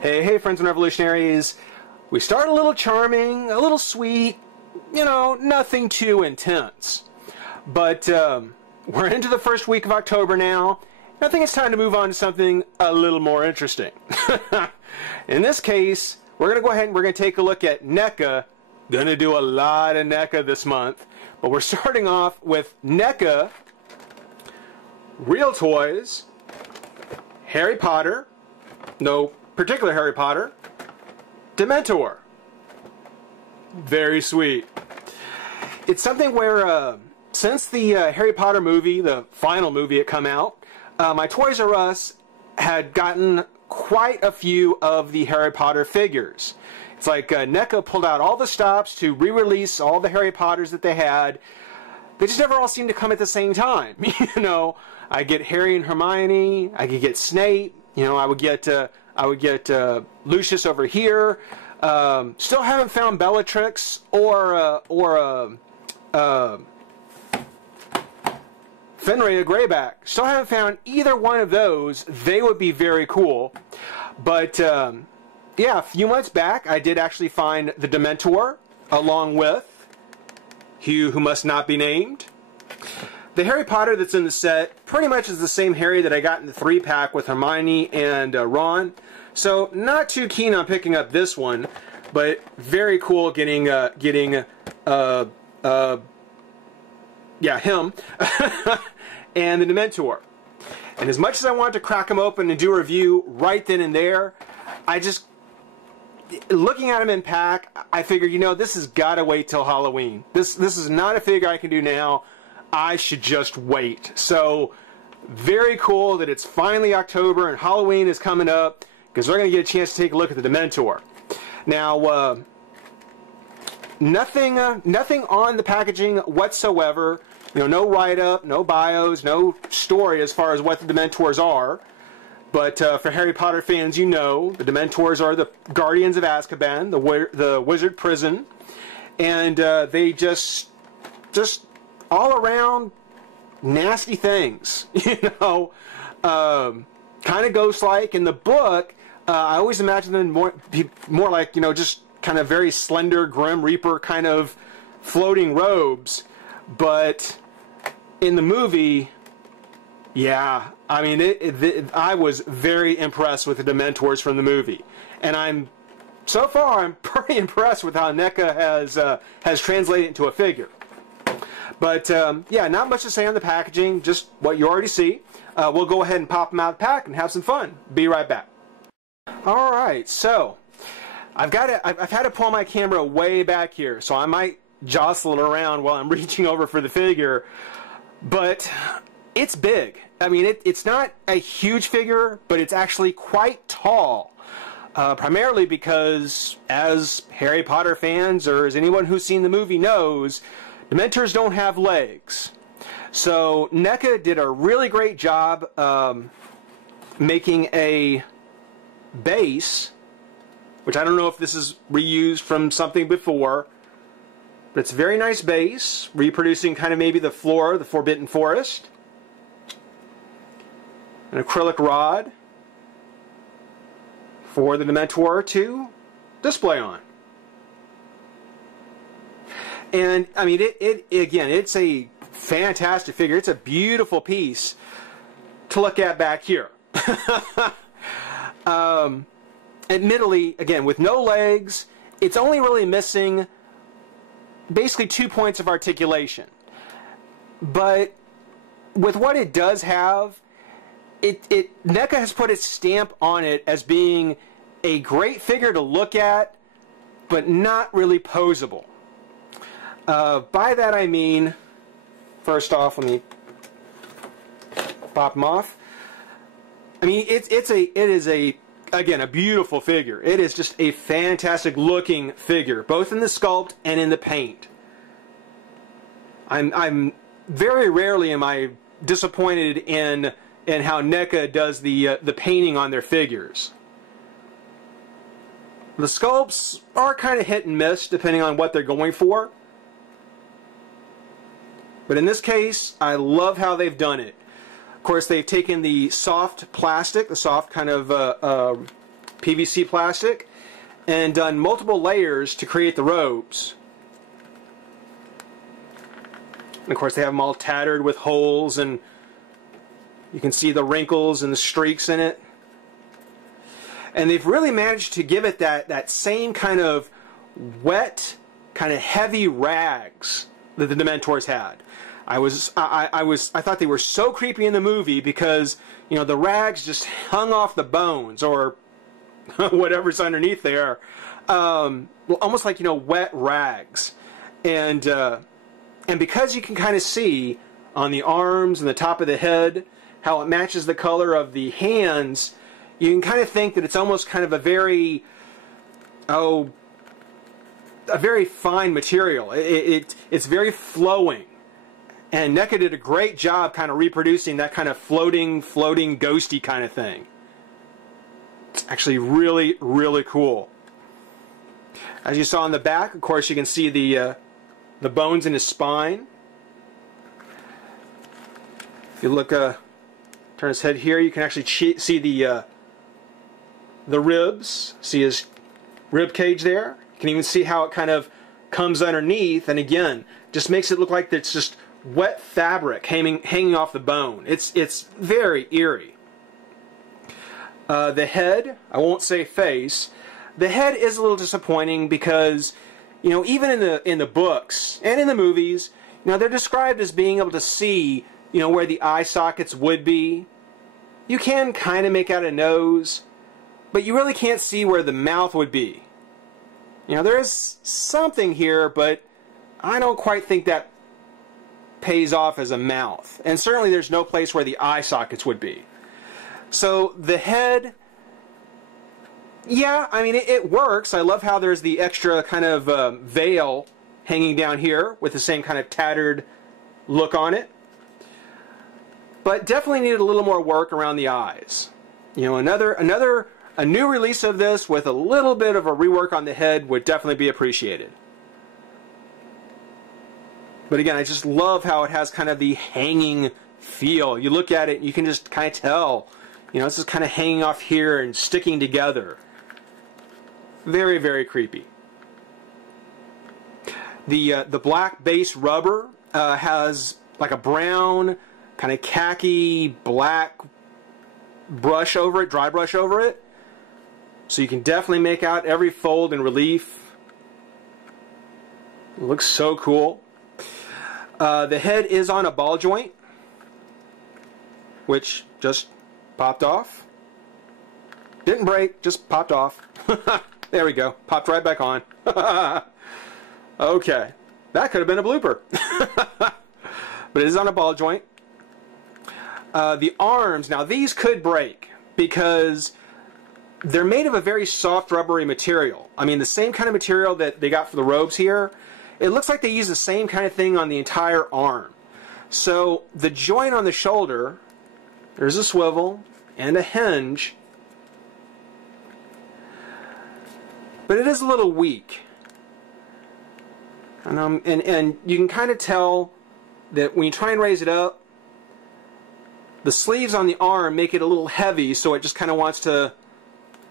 Hey, friends and revolutionaries. We start a little charming, a little sweet, you know, nothing too intense. But we're into the first week of October now. I think it's time to move on to something a little more interesting. In this case, we're going to go ahead and we're going to take a look at Neca. Going to do a lot of Neca this month. But we're starting off with Neca, Real Toys, Harry Potter, no particular Harry Potter, Dementor. Very sweet. It's something where since the Harry Potter movie, the final movie had come out, my Toys R Us had gotten quite a few of the Harry Potter figures. It's like Neca pulled out all the stops to re-release all the Harry Potters that they had. They just never all seemed to come at the same time. You know, I get Harry and Hermione. I could get Snape. You know, I would get Lucius over here. Still haven't found Bellatrix or Fenrir Greyback. Still haven't found either one of those. They would be very cool. But yeah, a few months back, I did actually find the Dementor along with Hugh, who must not be named. The Harry Potter that's in the set pretty much is the same Harry that I got in the 3-pack with Hermione and Ron. So not too keen on picking up this one, but very cool getting yeah, him and the Dementor. And as much as I wanted to crack them open and do a review right then and there, I just, looking at them in pack, I figured, you know, this has got to wait till Halloween. This is not a figure I can do now. I should just wait. So very cool that it's finally October and Halloween is coming up, because we're going to get a chance to take a look at the Dementor. Now, nothing on the packaging whatsoever. You know, no write-up, no bios, no story as far as what the Dementors are. But for Harry Potter fans, you know, the Dementors are the Guardians of Azkaban, the wizard prison, and they just all around nasty things. You know, kind of ghost-like. In the book, I always imagine them more like, you know, just kind of very slender Grim Reaper kind of floating robes. But in the movie, yeah, I mean, I was very impressed with the Dementors from the movie, and so far I'm pretty impressed with how Neca has translated into a figure. But yeah, not much to say on the packaging, just what you already see. We'll go ahead and pop them out of the pack and have some fun. Be right back. All right, so I've had to pull my camera way back here, so I might jostle it around while I'm reaching over for the figure, but it's big. I mean, it's not a huge figure, but it's actually quite tall. Primarily because, as Harry Potter fans, or as anyone who's seen the movie knows, Dementors don't have legs. So Neca did a really great job making a base, which I don't know if this is reused from something before, but it's a very nice base, reproducing kind of maybe the floor, the Forbidden Forest. An acrylic rod for the Dementor to display on. And I mean, again, it's a fantastic figure. It's a beautiful piece to look at back here. Admittedly, again, with no legs, it's only really missing basically 2 points of articulation. But with what it does have, Neca has put its stamp on it as being a great figure to look at, but not really posable. By that I mean, first off, let me pop them off. I mean, it is again, a beautiful figure. It is just a fantastic looking figure, both in the sculpt and in the paint. I'm very rarely am I disappointed in how Neca does the painting on their figures. The sculpts are kind of hit and miss depending on what they're going for. But in this case, I love how they've done it. Of course, they've taken the soft plastic, the soft kind of PVC plastic and done multiple layers to create the robes. And of course they have them all tattered with holes, and you can see the wrinkles and the streaks in it. And they've really managed to give it that same kind of wet, kind of heavy rags that the Dementors had. I thought they were so creepy in the movie because, you know, the rags just hung off the bones or whatever's underneath there, well, almost like, you know, wet rags. And because you can kind of see on the arms and the top of the head how it matches the color of the hands, you can kind of think that it's almost kind of a very fine material. It's very flowing. And Neca did a great job kind of reproducing that kind of floating, ghosty kind of thing. It's actually really, really cool. As you saw in the back, of course, you can see the bones in his spine. If you look, turn his head here, you can actually see the ribs. See his rib cage there. You can even see how it kind of comes underneath, and again, just makes it look like it's just wet fabric hanging off the bone. It's very eerie. The head, I won't say face, the head is a little disappointing because, you know, even in the books and in the movies, you know, they're described as being able to see, you know, where the eye sockets would be. You can kind of make out a nose, but you really can't see where the mouth would be. You know, there is something here, but I don't quite think that pays off as a mouth. And certainly there's no place where the eye sockets would be. So the head, yeah, I mean, it works. I love how there's the extra kind of veil hanging down here with the same kind of tattered look on it. But definitely needed a little more work around the eyes. You know, a new release of this with a little bit of a rework on the head would definitely be appreciated. But again, I just love how it has kind of the hanging feel. You look at it and you can just kind of tell, you know, this is kind of hanging off here and sticking together. Very, very creepy. The black base rubber has like a brown, kind of khaki black brush over it, dry brush over it. So you can definitely make out every fold in relief. It looks so cool. The head is on a ball joint, which just popped off. Didn't break, just popped off. There we go. Popped right back on. Okay. That could have been a blooper. But it is on a ball joint. The arms, now these could break because they're made of a very soft rubbery material. I mean, the same kind of material that they got for the robes here. It looks like they use the same kind of thing on the entire arm. So the joint on the shoulder, there's a swivel and a hinge, but it is a little weak. And you can kind of tell that when you try and raise it up, the sleeves on the arm make it a little heavy, so it just kind of wants to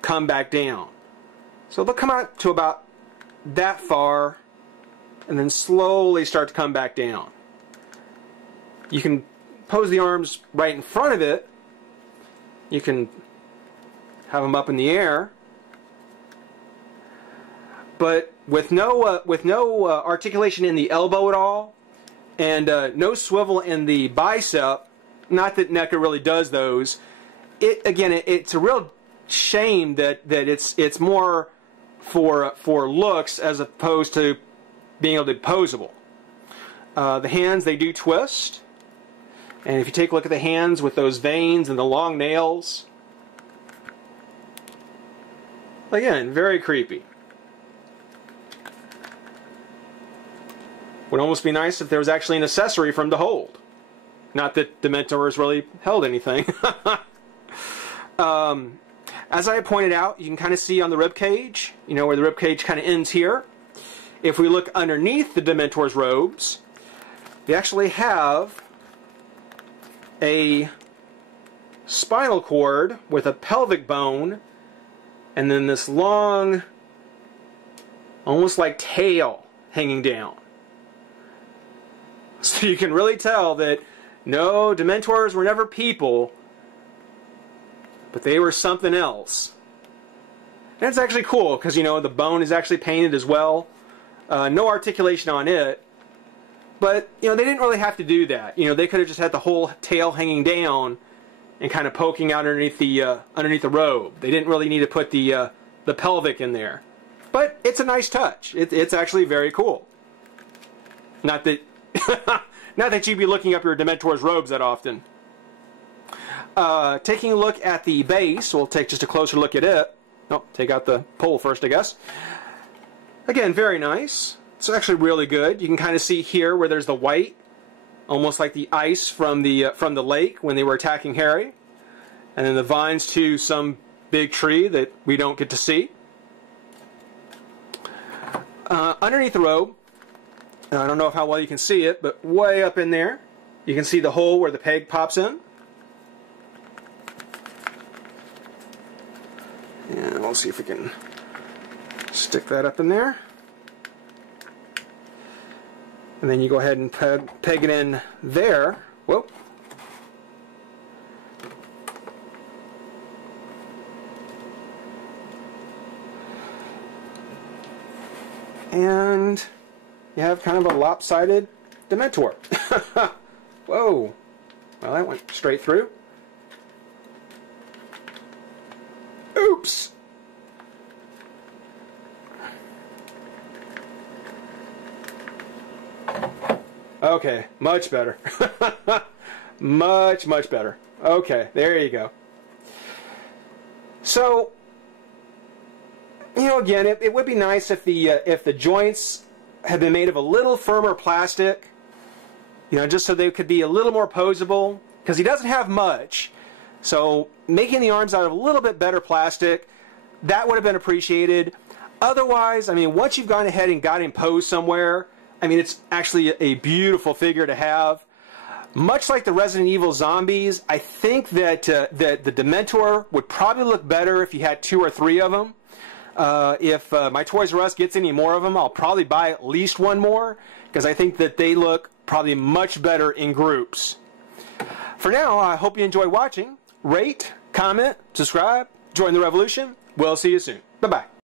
come back down. So they'll come out to about that far and then slowly start to come back down. You can pose the arms right in front of it. You can have them up in the air, but with no articulation in the elbow at all, and no swivel in the bicep. Not that Neca really does those. It's a real shame that it's more for looks as opposed to being able to be posable. The hands, they do twist, and if you take a look at the hands with those veins and the long nails, again, very creepy. Would almost be nice if there was actually an accessory for him to hold. Not that Dementors really held anything. As I pointed out, you can kind of see on the rib cage, you know, where the rib cage kind of ends here. If we look underneath the Dementor's robes, they actually have a spinal cord with a pelvic bone and then this long, almost like tail hanging down. So you can really tell that no, Dementors were never people, but they were something else. And it's actually cool because, you know, the bone is actually painted as well. No articulation on it, but, you know, they didn't really have to do that. You know, they could have just had the whole tail hanging down and kind of poking out underneath the robe. They didn't really need to put the pelvic in there. But it's a nice touch. It's actually very cool. Not that not that you'd be looking up your Dementor's robes that often. Taking a look at the base, we'll take just a closer look at it. Oh, take out the pole first, I guess. Again, very nice. It's actually really good. You can kind of see here where there's the white, almost like the ice from the lake when they were attacking Harry, and then the vines to some big tree that we don't get to see. Underneath the robe, I don't know how well you can see it, but way up in there, you can see the hole where the peg pops in. And we'll see if we can stick that up in there. And then you go ahead and peg it in there. Whoop. And you have kind of a lopsided Dementor. Whoa. Well, that went straight through. Oops. Okay, much better. much better. Okay, there you go. So, you know, again, it would be nice if the joints had been made of a little firmer plastic, you know, just so they could be a little more posable, because he doesn't have much. So making the arms out of a little bit better plastic, that would have been appreciated. Otherwise, I mean, once you've gone ahead and got him posed somewhere, I mean, it's actually a beautiful figure to have. Much like the Resident Evil zombies, I think that the Dementor would probably look better if you had 2 or 3 of them. If my Toys R Us gets any more of them, I'll probably buy at least one more, because I think that they look probably much better in groups. For now, I hope you enjoy watching. Rate, comment, subscribe, join the revolution. We'll see you soon. Bye-bye.